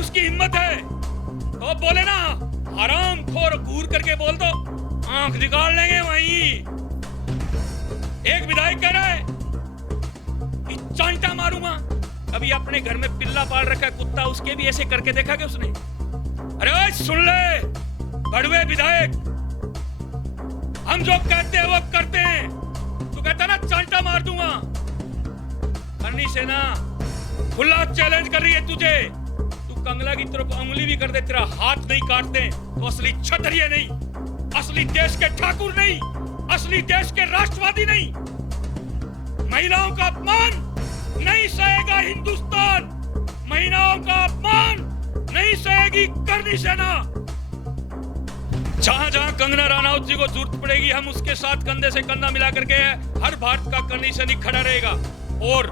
उसकी हिम्मत है तो बोले ना, हराम खोर घूर करके बोल दो, आंख निकाल लेंगे वहीं। एक विधायक कह रहा है कि चांटा मारूंगा। अभी अपने घर में पिल्ला पाल रखा है कुत्ता, उसके भी ऐसे करके देखा क्या उसने? अरे सुन ले बड़वे विधायक, हम जो कहते हैं वो करते हैं। तू कहता ना चांटा मार दूंगा, करनी सेना खुला चैलेंज कर रही है तुझे। तू कंगला की तरफ उंगली भी कर दे, तेरा हाथ नहीं काटते तो असली क्षत्रिय नहीं, असली देश के ठाकुर नहीं, असली देश के राष्ट्रवादी नहीं। महिलाओं का अपमान नहीं सहेगा हिंदुस्तान, महिलाओं का अपमान नहीं सहेगी करनी सेना। जहां जहां कंगना रनौत जी को जरूरत पड़ेगी, हम उसके साथ कंधे से कंधा मिला करके हर भारत का करनी सैनिक खड़ा रहेगा। और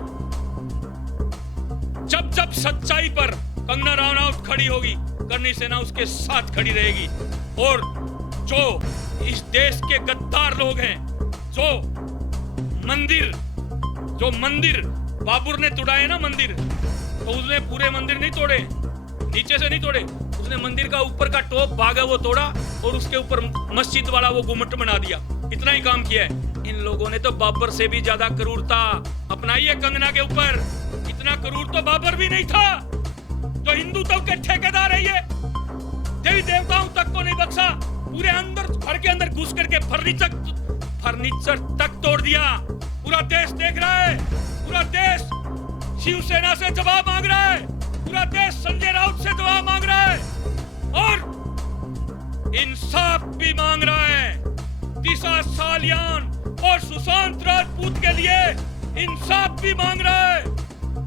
जब जब सच्चाई पर कंगना रनौत खड़ी होगी, करनी सेना उसके साथ खड़ी रहेगी। और जो इस देश के गद्दार लोग हैं, जो मंदिर बाबर ने तोड़ाए ना मंदिर, तो उसने पूरे मंदिर नहीं तोड़े, नीचे से नहीं तोड़े, उसने मंदिर का ऊपर का टॉप भाग है वो तोड़ा और उसके ऊपर मस्जिद वाला वो गुम्मट बना दिया। इतना ही काम किया है। इन लोगों ने तो बाबर से भी ज्यादा क्रूरता अपनाई है कंगना के ऊपर। इतना क्रूर तो बाबर भी नहीं था, जो हिंदुत्व के ठेकेदार है ये। देवी देवताओं तक को नहीं बख्शा, पूरे अंदर घर के अंदर घुस करके फर्नीचर तक तोड़ दिया। पूरा देश देख रहा है, पूरा देश शिवसेना से जवाब मांग रहा है, पूरा देश संजय राउत से जवाब मांग रहा है और इंसाफ भी मांग रहा है। दिशा सालियान और सुशांत राजपूत के लिए इंसाफ भी मांग रहा है।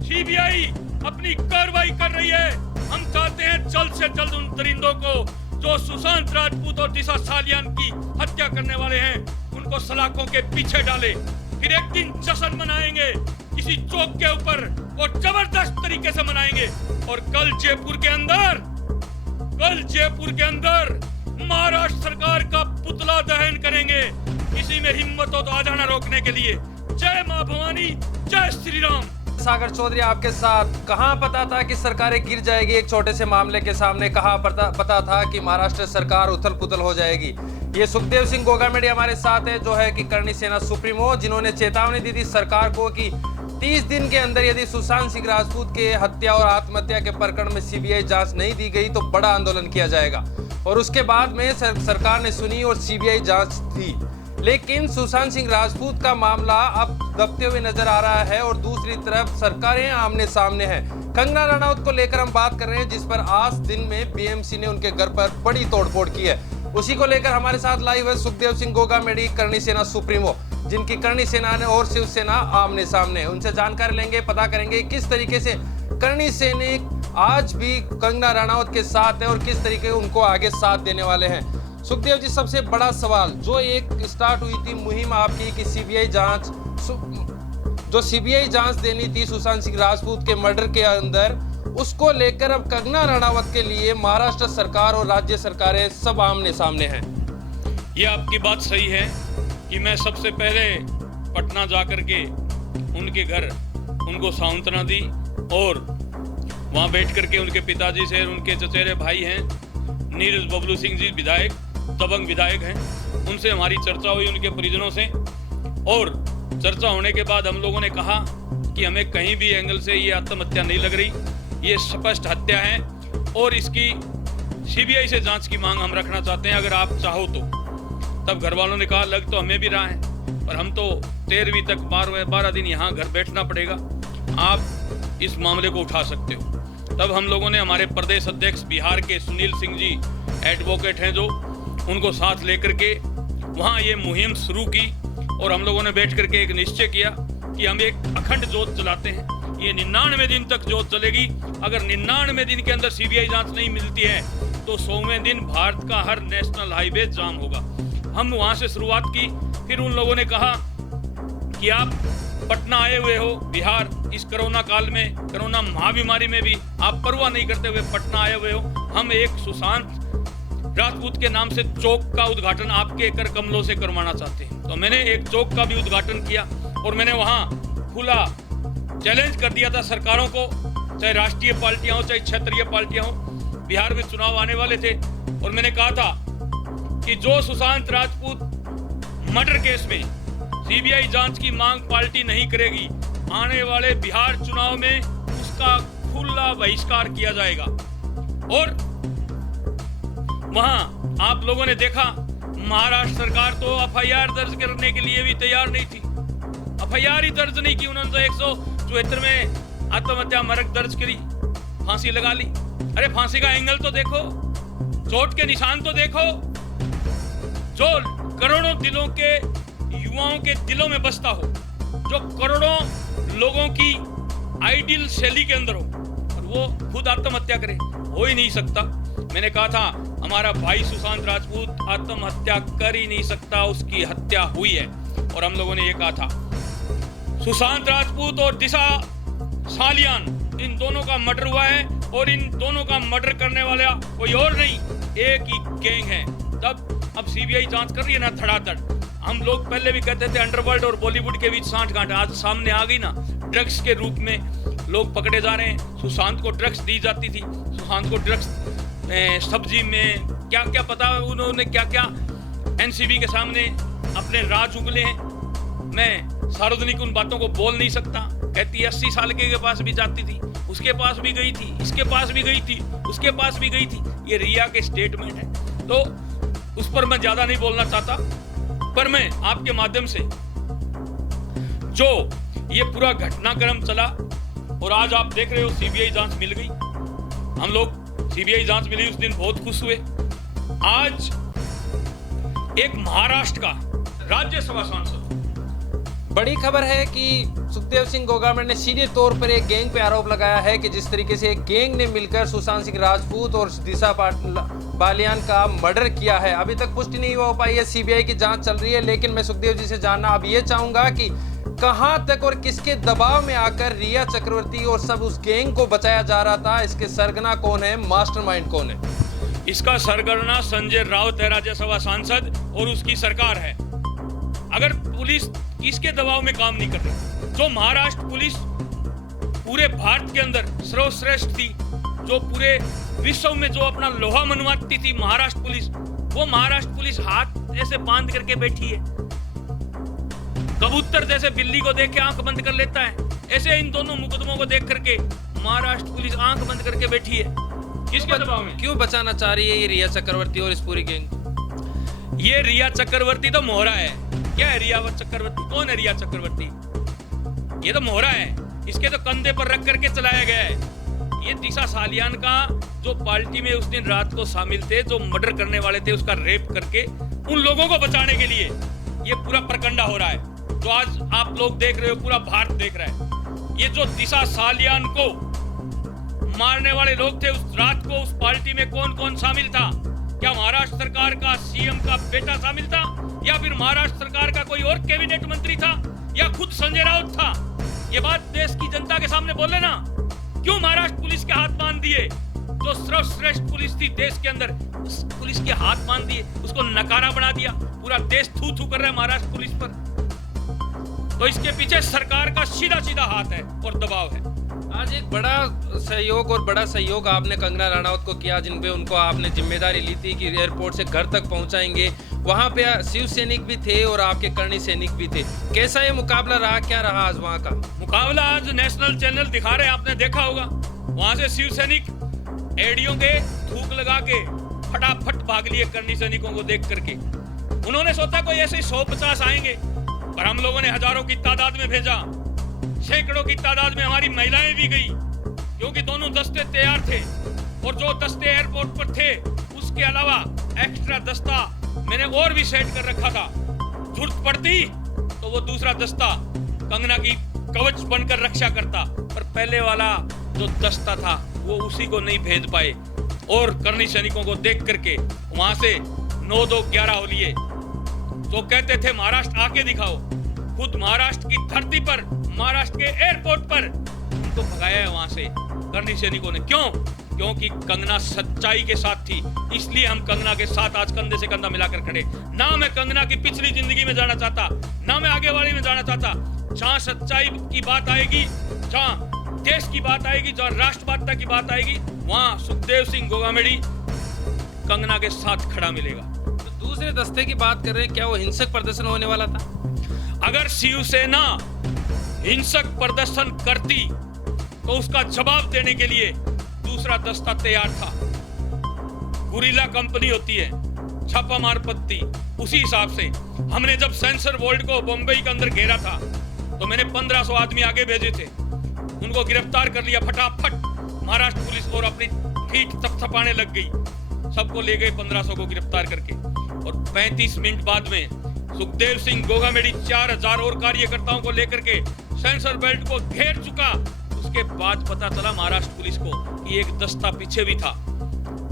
सीबीआई अपनी कार्रवाई कर रही है। हम चाहते हैं जल्द से जल्द उन दरिंदों को जो सुशांत राजपूत और दिशा सालियान की हत्या करने वाले हैं, उनको सलाखों के पीछे डाले। फिर एक दिन जश्न मनाएंगे किसी चौक के ऊपर और जबरदस्त तरीके से मनाएंगे। और कल जयपुर के अंदर महाराष्ट्र सरकार का पुतला दहन करेंगे। किसी में हिम्मत हो तो आ जाना रोकने के लिए। जय मां भवानी, जय श्री राम। सागर चौधरी आपके साथ। कहां पता था कि सरकारें गिर जाएगी एक छोटे से मामले के सामने? कहां पता था कि महाराष्ट्र सरकार उथल पुथल हो जाएगी? ये सुखदेव सिंह गोगामेडी हमारे साथ है, जो है कि करनी सेना सुप्रीमो, जिन्होंने चेतावनी दी थी सरकार को कि 30 दिन के अंदर यदि सुशांत सिंह राजपूत के हत्या और आत्महत्या के प्रकरण में सीबीआई जांच नहीं दी गई तो बड़ा आंदोलन किया जाएगा। और उसके बाद में सरकार ने सुनी और सीबीआई जांच थी। लेकिन सुशांत सिंह राजपूत का मामला अब दबते हुए नजर आ रहा है और दूसरी तरफ सरकारें आमने सामने हैं। कंगना रनौत को लेकर हम बात कर रहे हैं, जिस पर आज दिन में बीएमसी ने उनके घर पर बड़ी तोड़फोड़ की है। उसी को लेकर हमारे साथ लाइव है सुखदेव सिंह गोगामेडी, करनी सेना सुप्रीमो, जिनकी करनी सेना ने और शिवसेना आमने सामने। उनसे जानकारी लेंगे, पता करेंगे किस तरीके से करनी सैनिक आज भी कंगना रनौत के साथ है और किस तरीके उनको आगे साथ देने वाले हैं। सुखदेव जी, सबसे बड़ा सवाल जो एक स्टार्ट हुई थी मुहिम आपकी कि सीबीआई जांच देनी थी सुशांत सिंह राजपूत के मर्डर के अंदर, उसको लेकर अब कंगना रनौत के लिए महाराष्ट्र सरकार और राज्य सरकारें सब आमने सामने हैं। ये आपकी बात सही है कि मैं सबसे पहले पटना जाकर के उनके घर उनको सांत्वना दी और वहां बैठ करके उनके पिताजी से, उनके चचेरे भाई हैं नीरज बबलू सिंह जी विधायक, दबंग विधायक हैं, उनसे हमारी चर्चा हुई उनके परिजनों से। और चर्चा होने के बाद हम लोगों ने कहा कि हमें कहीं भी एंगल से ये आत्महत्या नहीं लग रही, ये स्पष्ट हत्या है और इसकी सीबीआई से जांच की मांग हम रखना चाहते हैं अगर आप चाहो तो। तब घर वालों ने कहा लग तो हमें भी रहा है पर हम तो 13वीं तक 12 दिन यहाँ घर बैठना पड़ेगा, आप इस मामले को उठा सकते हो। तब हम लोगों ने हमारे प्रदेश अध्यक्ष बिहार के सुनील सिंह जी एडवोकेट हैं जो, उनको साथ लेकर के वहाँ ये मुहिम शुरू की और हम लोगों ने बैठ करके एक निश्चय किया कि हम एक अखंड जोत चलाते हैं। ये 99 दिन तक जोत चलेगी। अगर 99 दिन के अंदर सीबीआई जांच नहीं मिलती है तो 100वें दिन भारत का हर नेशनल हाईवे जाम होगा। हम वहाँ से शुरुआत की। फिर उन लोगों ने कहा कि आप पटना आए हुए हो बिहार, इस कोरोना काल में, कोरोना महाबीमारी में भी आप परवाह नहीं करते हुए पटना आए हुए हो, हम एक सुशांत राजपूत के नाम से चौक का उद्घाटन आपके कर कमलों से करवाना चाहते हैं। तो मैंने एक चौक का भी उद्घाटन किया और मैंने वहाँ खुला चैलेंज कर दिया था सरकारों को, चाहे राष्ट्रीय पार्टियां हो चाहे क्षेत्रीय पार्टियां हो। बिहार में चुनाव आने वाले थे और मैंने कहा था कि जो सुशांत राजपूत मर्डर केस में सीबीआई जांच की मांग पार्टी नहीं करेगी, आने वाले बिहार चुनाव में उसका खुला बहिष्कार किया जाएगा। और वहां आप लोगों ने देखा महाराष्ट्र सरकार तो एफआईआर दर्ज करने के लिए भी तैयार नहीं थी। एफआईआर ही दर्ज नहीं की उन्होंने, तो 174 में आत्महत्या मरक दर्ज करी, फांसी लगा ली। अरे फांसी का एंगल तो देखो, चोट के निशान तो देखो, जो करोड़ों दिलों के युवाओं के दिलों में बसता हो, जो करोड़ों लोगों की आइडियल शैली के अंदर हो, और वो खुद आत्महत्या करे, हो ही नहीं सकता। मैंने कहा था हमारा भाई सुशांत राजपूत आत्महत्या कर ही नहीं सकता, उसकी हत्या हुई है। और हम लोगों ने ये कहा था सुशांत राजपूत और दिशा सालियान, इन दोनों का मर्डर हुआ है और इन दोनों का मर्डर करने वाला कोई और नहीं, एक ही गैंग है। तब अब सीबीआई जांच कर रही है ना धड़ाधड़। हम लोग पहले भी कहते थे अंडरवर्ल्ड और बॉलीवुड के बीच सांठगांठ, आज सामने आ गई ना। ड्रग्स के रूप में लोग पकड़े जा रहे हैं। सुशांत को ड्रग्स दी जाती थी, सुशांत को ड्रग्स सब्जी में क्या क्या पता उन्होंने क्या क्या एनसीबी के सामने अपने राज उगले हैं। मैं सार्वजनिक उन बातों को बोल नहीं सकता। कहती 80 साल के पास भी जाती थी, उसके पास भी गई थी, इसके पास भी गई थी, उसके पास भी गई थी। ये रिया के स्टेटमेंट है, तो उस पर मैं ज्यादा नहीं बोलना चाहता। पर मैं आपके माध्यम से जो ये पूरा घटनाक्रम चला और आज आप देख रहे हो सीबीआई जांच मिल गई, हम लोग सीबीआई जांच मिली उस दिन बहुत खुश हुए। आज एक महाराष्ट्र का राज्यसभा सांसद, बड़ी खबर है कि सुखदेव सिंह गोगामेड़ ने सीधे तौर पर एक गैंग पे आरोप लगाया है कि जिस तरीके से एक गैंग ने मिलकर सुशांत सिंह राजपूत और दिशा बालियान का मर्डर किया है। अभी तक पुष्टि नहीं हो पाई है, सीबीआई की जांच चल रही है। लेकिन मैं सुखदेव जी से जानना अब ये चाहूंगा कि कहां तक और किसके दबाव में आकर रिया चक्रवर्ती और सब उस गैंग को बचाया जा रहा था? इसके सरगना कौन है, मास्टरमाइंड कौन है? इसका सरगना संजय राउत है, राज्यसभा सांसद, और उसकी सरकार है। अगर पुलिस किसके दबाव में काम नहीं कर रही, जो महाराष्ट्र पुलिस पूरे भारत के अंदर सर्वश्रेष्ठ थी, जो पूरे विश्व में जो अपना लोहा मनवाती थी महाराष्ट्र पुलिस, वो महाराष्ट्र पुलिस हाथ ऐसे बांध करके बैठी है। कबूतर जैसे बिल्ली को देख के आंख बंद कर लेता है, ऐसे इन दोनों मुकदमों को देख करके महाराष्ट्र पुलिस आंख बंद करके बैठी है। किसके दबाव में? क्यों बचाना चाह रही है ये रिया चक्रवर्ती और इस पूरी गैंग? ये रिया चक्रवर्ती तो मोहरा है। क्या है रिया चक्रवर्ती? कौन है रिया चक्रवर्ती? ये तो मोहरा है, इसके तो कंधे पर रख करके चलाया गया है। ये दिशा सालियान का जो पार्टी में उस दिन रात को शामिल थे, जो मर्डर करने वाले थे, उसका रेप करके उन लोगों को बचाने के लिए ये पूरा प्रकंडा हो रहा है, जो आज आप लोग देख रहे हो, पूरा भारत देख रहा है। ये जो दिशा सालियान को मारने वाले लोग थे, उस रात को उस पार्टी में कौन कौन शामिल था? क्या महाराष्ट्र सरकार का सीएम का बेटा शामिल था, या फिर महाराष्ट्र सरकार का कोई और कैबिनेट मंत्री था, या खुद संजय राउत था? ये बात देश की जनता के सामने बोल लेना। क्यों महाराष्ट्र पुलिस के हाथ बांध दिए? जो सर्वश्रेष्ठ पुलिस थी देश के अंदर, उस पुलिस के हाथ बांध दिए, उसको नकारा बना दिया। पूरा देश थू थू कर रहा है महाराष्ट्र पुलिस पर। तो इसके पीछे सरकार का सीधा सीधा हाथ है और दबाव है। आज एक बड़ा सहयोग आपने कंगना रनौत को किया, जिनपे उनको आपने जिम्मेदारी ली थी कि एयरपोर्ट से घर तक पहुंचाएंगे। वहां पे शिव सैनिक भी थे और आपके करणी सैनिक भी थे। कैसा ये मुकाबला रहा, क्या रहा आज वहां का मुकाबला? आज नेशनल चैनल दिखा रहे, आपने देखा होगा। वहां से शिव सैनिक एडियो के थूक लगा के फटाफट भाग लिए करणी सैनिकों को देख करके। उन्होंने सोचा कोई ऐसे 150 आएंगे, पर हम लोगों ने हजारों की तादाद में भेजा, सैकड़ों की तादाद में हमारी महिलाएं भी गई, क्योंकि दोनों दस्ते तैयार थे। और जो दस्ते एयरपोर्ट पर थे, उसके अलावा एक्स्ट्रा दस्ता मैंने और भी सेट कर रखा था। जरूरत पड़ती तो वो दूसरा दस्ता कंगना की कवच बनकर रक्षा करता, पर पहले वाला जो दस्ता था वो उसी को नहीं भेज पाए। और करणी सैनिकों को देख करके वहां से 9-2-11 हो लिए। तो कहते थे महाराष्ट्र आके दिखाओ, खुद महाराष्ट्र की धरती पर, महाराष्ट्र के एयरपोर्ट पर उनको भगाया है वहां से करणी सैनिकों ने। क्यों? क्योंकि कंगना सच्चाई के साथ थी, इसलिए हम कंगना के साथ आज कंधे से कंधा मिलाकर खड़े। ना मैं कंगना की पिछली जिंदगी में जाना चाहता, ना मैं आगे वाली में जाना चाहता। जहां सच्चाई की बात आएगी, जहां देश की बात आएगी, जहां राष्ट्रवादिता की बात आएगी, वहां सुखदेव सिंह गोगामेडी कंगना के साथ खड़ा मिलेगा। तो दूसरे दस्ते की बात कर रहे हैं, क्या वो हिंसक प्रदर्शन होने वाला था? अगर शिवसेना हिंसक प्रदर्शन करती तो उसका जवाब देने के लिए दूसरा दस्ता तैयार था। गुरिल्ला कंपनी होती है, छापामार पत्ती, उसी हिसाब से हमने जब सेंसर बोर्ड को बम्बई के अंदर घेरा था तो मैंने 1500 आदमी आगे भेजे थे, उनको गिरफ्तार कर लिया फटाफट। महाराष्ट्र पुलिस और अपनी फीट थपथपाने लग गई, सबको ले गए 1500 को गिरफ्तार करके। और 35 मिनट बाद में सुखदेव सिंह गोगामेडी 4000 और कार्यकर्ताओं को लेकर के सेंसर बेल्ट को घेर चुका। उसके बाद पता चला महाराष्ट्र पुलिस को कि एक दस्ता पीछे भी था,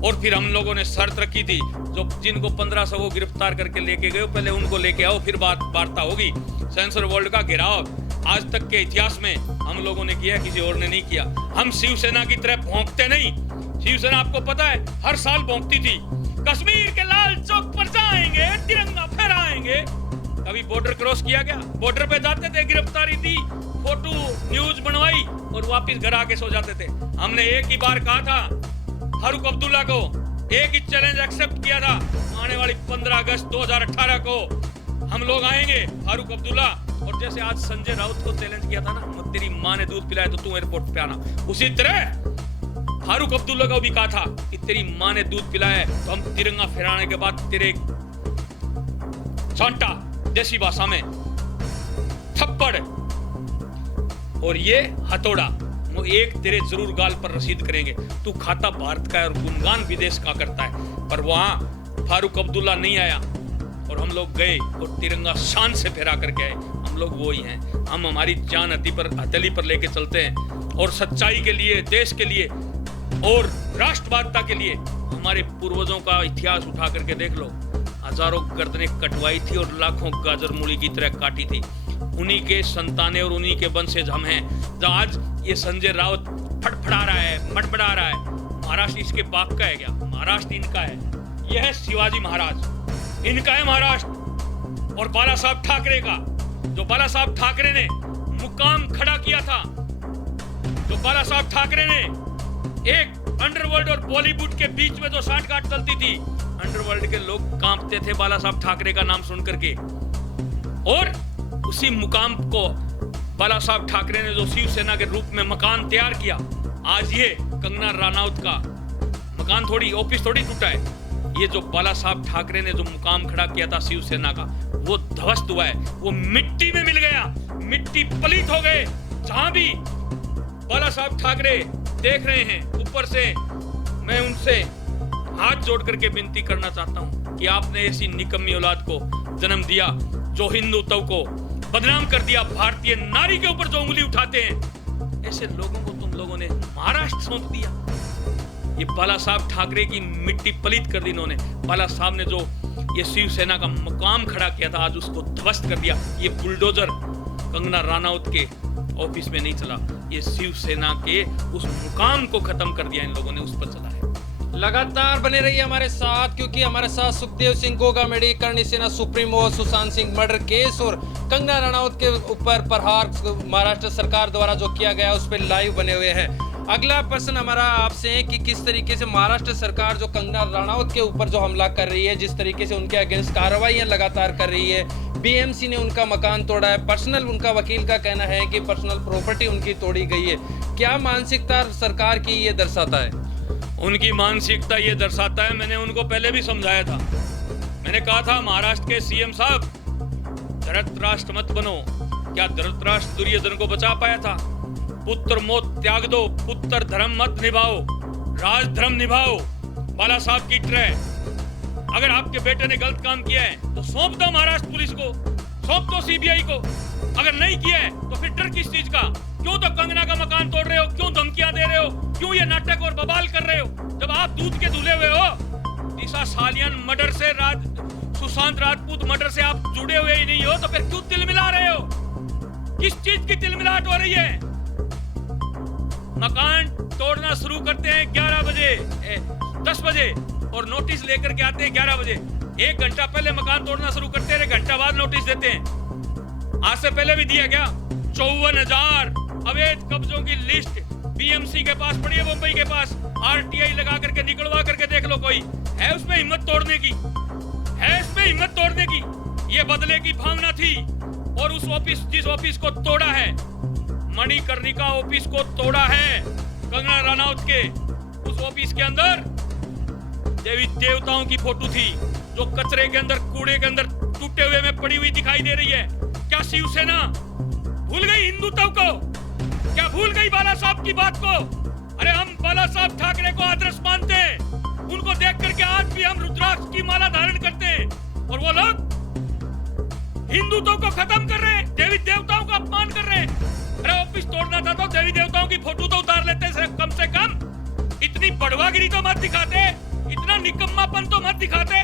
और फिर हम लोगों ने शर्त रखी थी, जो जिनको 1500 को गिरफ्तार करके लेके गए पहले उनको लेके आओ, फिर बात वार्ता होगी। सेंसर बोर्ड का घेराव आज तक के इतिहास में हम लोगों ने किया, किसी और ने नहीं किया। हम शिवसेना की तरह भौंकते नहीं। शिवसेना आपको पता है हर साल भौंकती थी, कश्मीर के लाल चौक पर जाएंगे, तिरंगा फहराएंगे। कभी बॉर्डर क्रॉस किया गया? बॉर्डर पे जाते थे, गिरफ्तारी दी, फोटो न्यूज बनवाई और वापस घर आके सो जाते थे। हमने एक ही बार कहा था फारूक अब्दुल्ला को, एक ही चैलेंज एक्सेप्ट किया था, आने वाली 15 अगस्त 2018 को हम लोग आएंगे फारूक अब्दुल्ला। और जैसे आज संजय राउत को चैलेंज किया था ना, तेरी माँ ने दूध पिलाया तो तू एयरपोर्ट पे आना, उसी तरह फारूक अब्दुल्ला को भी कहा था कि तेरी माँ ने दूध पिलाया है तो हम तिरंगा फहराने के बाद तेरे चांटा देसी भाषा में थप्पड़ और ये हथौड़ा वो एक तेरे जरूर गाल पर रसीद करेंगे। तू खाता भारत का है और गुणगान विदेश का करता है, पर वहां फारूक अब्दुल्ला नहीं आया और हम लोग गए और तिरंगा शान से फहरा करके आए। हम लोग वो ही हैं, हम हमारी जान हथेली पर लेके चलते हैं और सच्चाई के लिए, देश के लिए और राष्ट्रवादिता के लिए हमारे पूर्वजों का इतिहास उठा करके देख लो। हजारों गर्दनें कटवाई थी और लाखों गाजर मूली की तरह काटी थी। उन्हीं के संतानें और उन्हीं के वंशज हम हैं। जब आज ये संजय राउत फड़फड़ा रहा है, मड़बड़ा रहा है, महाराष्ट्र इसके बाप का है क्या? महाराष्ट्र इनका है। यह है शिवाजी महाराज, इनका है महाराष्ट्र। और बाला साहब ठाकरे का, जो बाला साहब ठाकरे ने मुकाम खड़ा किया था, जो बाला साहब ठाकरे ने एक अंडरवर्ल्ड और बॉलीवुड के बीच में जो साठगांठ चलती थी, अंडरवर्ल्ड के लोग कांपते थे बाला साहब ठाकरे का नाम सुन करके। और उसी मुकाम को बाला साहब ठाकरे ने जो शिवसेना के रूप में मकान तैयार किया, आज ये कंगना रनौत का मकान थोड़ी, ऑफिस थोड़ी टूटा है। ये जो बाला साहब ठाकरे ने जो मुकाम खड़ा किया था शिवसेना का, वो ध्वस्त हुआ है, वो मिट्टी में मिल गया, मिट्टी पलित हो गए। जहां भी बाला साहब ठाकरे देख रहे हैं ऊपर से, मैं उनसे हाथ जोड़ करके विनती करना चाहता हूं कि आपने ऐसी निकम्मी औलाद को जन्म दिया जो हिंदुत्व को बदनाम कर दिया, भारतीय नारी के ऊपर जो उंगली उठाते हैं, ऐसे लोगों को तुम लोगों ने महाराष्ट्र सौंप दिया। ये बाला साहब ठाकरे की मिट्टी पलित कर दी इन्होंने। बाला साहब ने जो ये शिवसेना का मुकाम खड़ा किया था, आज उसको ध्वस्त कर दिया। ये बुलडोजर कंगना रनौत के ऑफिस में नहीं चला, ये शिवसेना के उस मुकाम को खत्म कर दिया इन लोगों ने, उस पर चला है। लगातार बने रहिए हमारे साथ, क्योंकि हमारे साथ सुखदेव सिंह गोगामेडी, करणी सेना supremo, Sushant Singh murder case और कंगना रनौत के ऊपर प्रहार महाराष्ट्र सरकार द्वारा जो किया गया उस पर लाइव बने हुए हैं। अगला प्रश्न हमारा आपसे है कि किस तरीके से महाराष्ट्र सरकार जो कंगना रनौत के ऊपर जो हमला कर रही है, जिस तरीके से उनके अगेंस्ट कार्रवाइयां लगातार कर रही है, बीएमसी ने उनका मकान तोड़ा है, पर्सनल उनका वकील का कहना है कि पर्सनल प्रॉपर्टी उनकी तोड़ी गई है, क्या मानसिकता सरकार की ये दर्शाता है? उनकी मानसिकता ये दर्शाता है, मैंने उनको पहले भी समझाया था। मैंने कहा था महाराष्ट्र के सीएम साहब, धृतराष्ट्र मत बनो। क्या धृतराष्ट्र दुर्योधन को बचा पाया था? पुत्र मोह त्याग दो, पुत्र धर्म मत निभाओ, राज धर्म निभाओ। बाला साहब की तरह अगर आपके बेटे ने गलत काम किया है तो सौंप दो महाराष्ट्र पुलिस को, सौंप दो सीबीआई को। अगर नहीं किया है तो फिर डर किस चीज का? क्यों तो कंगना का मकान तोड़ रहे हो? क्यों धमकियां दे रहे हो? क्यों ये नाटक और बवाल कर रहे हो? जब आप दूध के धुले हुए हो, दिशा सालियन मर्डर से, सुशांत राजपूत मर्डर से आप जुड़े हुए ही नहीं हो, तो फिर क्यों तिलमिला रहे हो? किस चीज की तिलमिलाहट हो रही है? मकान तोड़ना शुरू करते हैं 11 बजे, 10 बजे और नोटिस लेकर के आते हैं 11 बजे। 1 घंटा पहले मकान तोड़ना शुरू करते हैं, 1 घंटा बाद नोटिस देते हैं। आज से पहले भी दिया गया 54,000 अवैध कब्जों की लिस्ट बीएमसी के पास पड़ी है, मुंबई के पास। आरटीआई लगा करके निकलवा करके देख लो, कोई है उसमें हिम्मत तोड़ने की? है इसमें हिम्मत तोड़ने की? ये बदले की भावना थी। और उस ऑफिस, जिस ऑफिस को तोड़ा है, मणिकर्णिका ऑफिस को तोड़ा है कंगना रनौत के, उस ऑफिस के अंदर देवी देवताओं की फोटो थी जो कचरे के अंदर, कूड़े के अंदर टूटे हुए में पड़ी हुई दिखाई दे रही है। क्या शिवसेना भूल गई हिंदुत्व को? क्या भूल गई बाला साहब की बात को? अरे हम बाला साहब ठाकरे को आदर्श मानते हैं, उनको देख करके आज भी हम रुद्राक्ष की माला धारण करते हैं। और वो लोग हिंदुत्व को खत्म कर रहे हैं, देवी देवताओं का अपमान कर रहे हैं। अरे ऑफिस तोड़ना था तो देवी देवताओं की फोटो तो उतार लेते से कम। इतनी बड़वागिरी तो मत दिखाते, इतना निकम्मापन तो मत दिखाते।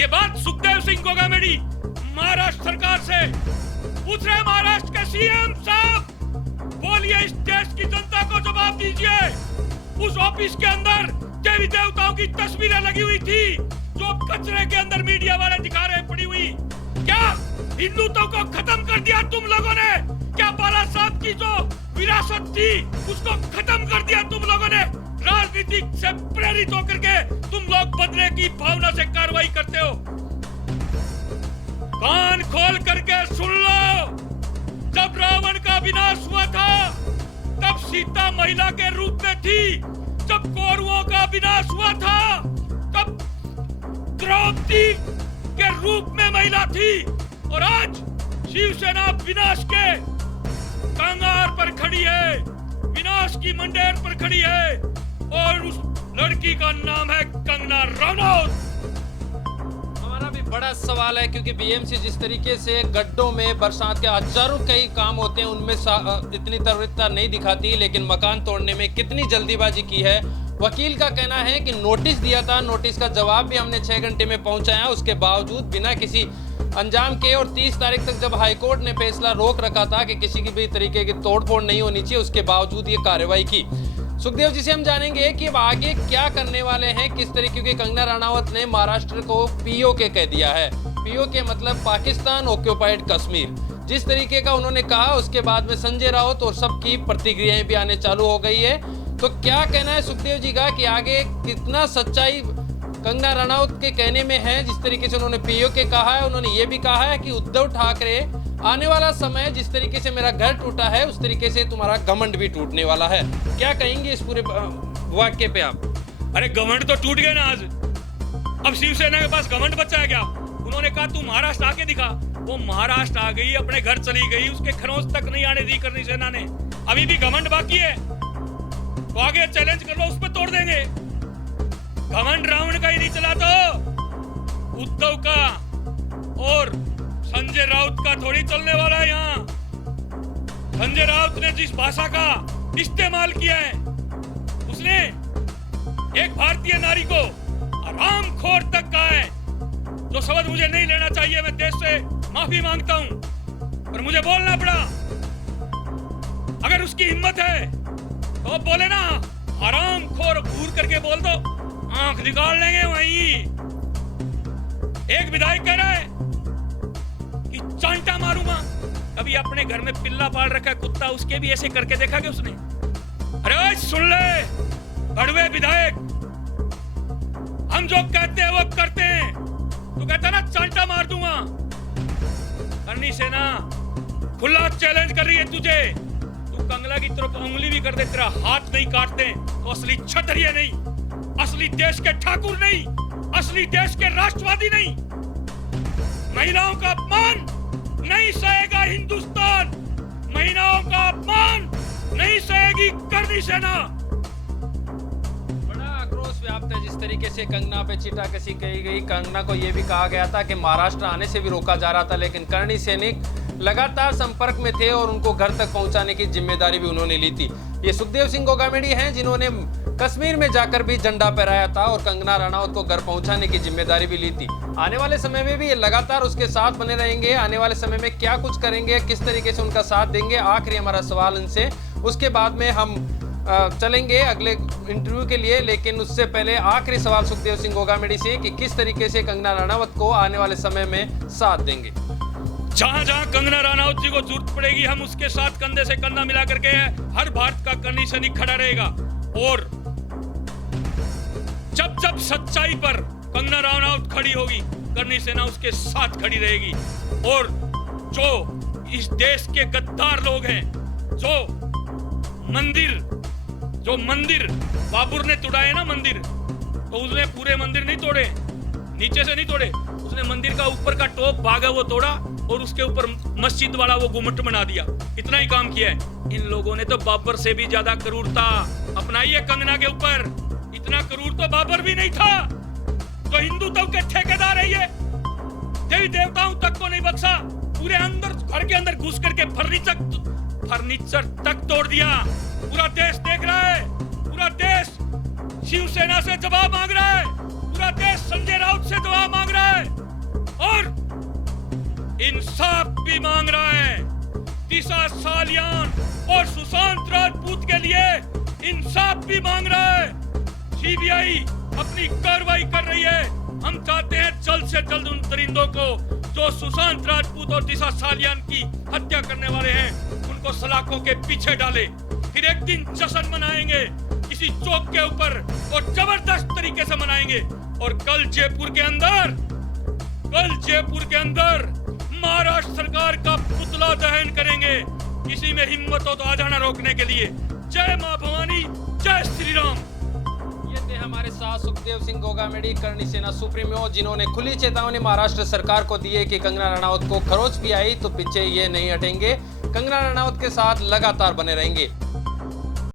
ये बात सुखदेव सिंह गोगामेडी महाराष्ट्र सरकार से पूछ रहे, महाराष्ट्र के सीएम साहब, बोलिए इस देश की जनता को जवाब दीजिए। उस ऑफिस के अंदर देवी देवताओं की तस्वीरें लगी हुई थी जो कचरे के अंदर मीडिया वाले दिखा रहे पड़ी हुई। क्या हिंदुत्व को खत्म कर दिया तुम लोगों ने? क्या बाला साहब की जो विरासत थी उसको खत्म कर दिया तुम लोगों ने? राजनीति से प्रेरित होकर के तुम लोग बदले की भावना से कार्रवाई करते हो। कान खोल करके सुन लो, जब रावण का विनाश हुआ था तब सीता महिला के रूप में थी, जब कौरवों का विनाश हुआ था तब द्रौपदी के रूप में महिला थी, और आज शिवसेना विनाश के कंगार पर खड़ी है, विनाश की मंडेर पर खड़ी है, और उस लड़की का नाम है कंगना रनौत। हमारा भी बड़ा सवाल है, क्योंकि बीएमसी जिस तरीके से गड्ढों में बरसात के हजारों कई काम होते हैं उनमें इतनी तत्परता नहीं दिखाती, लेकिन मकान तोड़ने में कितनी जल्दीबाजी की है। वकील का कहना है कि नोटिस दिया था, नोटिस का जवाब भी हमने 6 घंटे में पहुंचाया, उसके बावजूद बिना किसी अंजाम के, और 30 तारीख तक जब हाईकोर्ट ने फैसला रोक रखा था कि किसी की भी तरीके की तोड़फोड़ नहीं होनी चाहिए, उसके बावजूद ये कार्रवाई की। सुखदेव जी से हम जानेंगे कि अब आगे क्या करने वाले हैं, किस तरीके की। कंगना रनौत ने महाराष्ट्र को पीओके कह दिया है। पीओके मतलब पाकिस्तान ऑक्यूपाइड कश्मीर, जिस तरीके का उन्होंने कहा, उसके बाद में संजय राउत और सबकी प्रतिक्रियाएं भी आने चालू हो गई है। तो क्या कहना है सुखदेव जी का कि आगे कितना सच्चाई कंगना रनौत के कहने में है? जिस तरीके से उन्होंने पीओके कहा है, उन्होंने ये भी कहा है कि उद्धव ठाकरे, आने वाला समय जिस तरीके से मेरा घर टूटा है उस तरीके से तुम्हारा घमंड भी टूटने वाला है। क्या कहेंगे इस पूरे वाक्य पे आप? अरे घमंड तो टूट गए ना आज, अब शिवसेना के पास घमंड बचा है क्या? उन्होंने कहा तू महाराष्ट्र आके दिखा, वो महाराष्ट्र आ गई, अपने घर चली गई, उसके खरोंच तक नहीं आने दी करनी सेना ने। अभी भी घमंड बाकी है तो आगे चैलेंज कर लो, उस पर तोड़ देंगे। घमंड रावण का ही नहीं चला तो उद्धव का और संजय राउत का थोड़ी चलने वाला है। यहाँ संजय राउत ने जिस भाषा का इस्तेमाल किया है, उसने एक भारतीय नारी को हरामखोर तक कहा है, जो शब्द मुझे नहीं लेना चाहिए, मैं देश से माफी मांगता हूं, पर मुझे बोलना पड़ा। अगर उसकी हिम्मत है तो बोले ना, हरामखोर घूर करके बोल दो, आंख निकाल लेंगे वहीं। एक विधायक कह रहा है कि चांटा मारूंगा। कभी अपने घर में पिल्ला पाल रखा है कुत्ता, उसके भी ऐसे करके देखा कि उसने? अरे सुन ले बड़वे विधायक, हम जो कहते हैं वो करते हैं। तू कहता ना चांटा मार दूंगा, करनी सेना खुला चैलेंज कर रही है तुझे। तू कंगला की तरफ उंगली भी कर दे, तेरा हाथ नहीं काटते तो असली क्षत्रिय नहीं, असली देश के ठाकुर नहीं, असली देश के राष्ट्रवादी नहीं। महिलाओं का अपमान नहीं सहेगा हिंदुस्तान, महिलाओं का अपमान नहीं सहेगी करनी सेना। बड़ा आक्रोश व्याप्त है जिस तरीके से कंगना पे चीटाकशी कही गई। कंगना को यह भी कहा गया था कि महाराष्ट्र आने से भी रोका जा रहा था, लेकिन करणी सैनिक लगातार संपर्क में थे और उनको घर तक पहुंचाने की जिम्मेदारी भी उन्होंने ली थी। ये सुखदेव सिंह गोगामेडी हैं जिन्होंने कश्मीर में जाकर भी झंडा फहराया था और कंगना रनौत को घर पहुंचाने की जिम्मेदारी भी ली थी। आने वाले समय में भी ये लगातार उसके साथ बने रहेंगे। आने वाले समय में क्या कुछ करेंगे, किस तरीके से उनका साथ देंगे, आखिरी हमारा सवाल इनसे, उसके बाद में हम चलेंगे अगले इंटरव्यू के लिए। लेकिन उससे पहले आखिरी सवाल सुखदेव सिंह गोगामेडी से कि किस तरीके से कंगना रनौत को आने वाले समय में साथ देंगे। जहां जहां कंगना रनौत जी को जरूरत पड़ेगी हम उसके साथ कंधे से कंधा मिला करके हर भारत का करनी सैनिक खड़ा रहेगा। और जब जब सच्चाई पर कंगना रनौत खड़ी होगी करनी सेना उसके साथ खड़ी रहेगी। और जो इस देश के गद्दार लोग हैं, जो मंदिर बाबर ने तोड़ाए ना मंदिर, तो उसने पूरे मंदिर नहीं तोड़े, नीचे से नहीं तोड़े, उसने मंदिर का ऊपर का टॉप भाग है वो तोड़ा और उसके ऊपर मस्जिद वाला वो गुम्मट बना दिया। इतना ही काम किया है। इन लोगों ने तो बाबर से भी ज्यादा क्रूरता अपनाई है कंगना के ऊपर। इतना क्रूर तो बाबर भी नहीं था। तो हिंदुत्व के ठेकेदार है ये, देवी देवताओं तक को नहीं बख्शा, पूरे अंदर घर के अंदर घुस करके फर्नीचर तक तोड़ दिया। पूरा देश देख रहा है, पूरा देश शिवसेना से जवाब मांग रहा है, पूरा देश संजय राउत से जवाब मांग रहा है और इंसाफ भी मांग रहा है। दिशा सालियान और सुशांत राजपूत के लिए इंसाफ भी मांग रहा है। सीबीआई अपनी कार्रवाई कर रही है। हम चाहते हैं जल्द से जल्द उन दरिंदों को जो सुशांत राजपूत और दिशा सालियान की हत्या करने वाले हैं उनको सलाखों के पीछे डाले। फिर एक दिन जश्न मनाएंगे किसी चौक के ऊपर और जबरदस्त तरीके से मनाएंगे। और कल जयपुर के अंदर महाराष्ट्र सरकार का पुतला दहन करेंगे। किसी में हिम्मत हो तो आ जाना रोकने के लिए। जय मां भवानी, जय श्री राम। ये थे हमारे साथ सुखदेव सिंह गोगामेडी, करनी सेना सुप्रीमो, जिन्होंने खुली चेतावनी महाराष्ट्र सरकार को दी है कि कंगना रनौत को खरोच भी आई तो पीछे ये नहीं हटेंगे, कंगना रनौत के साथ लगातार बने रहेंगे।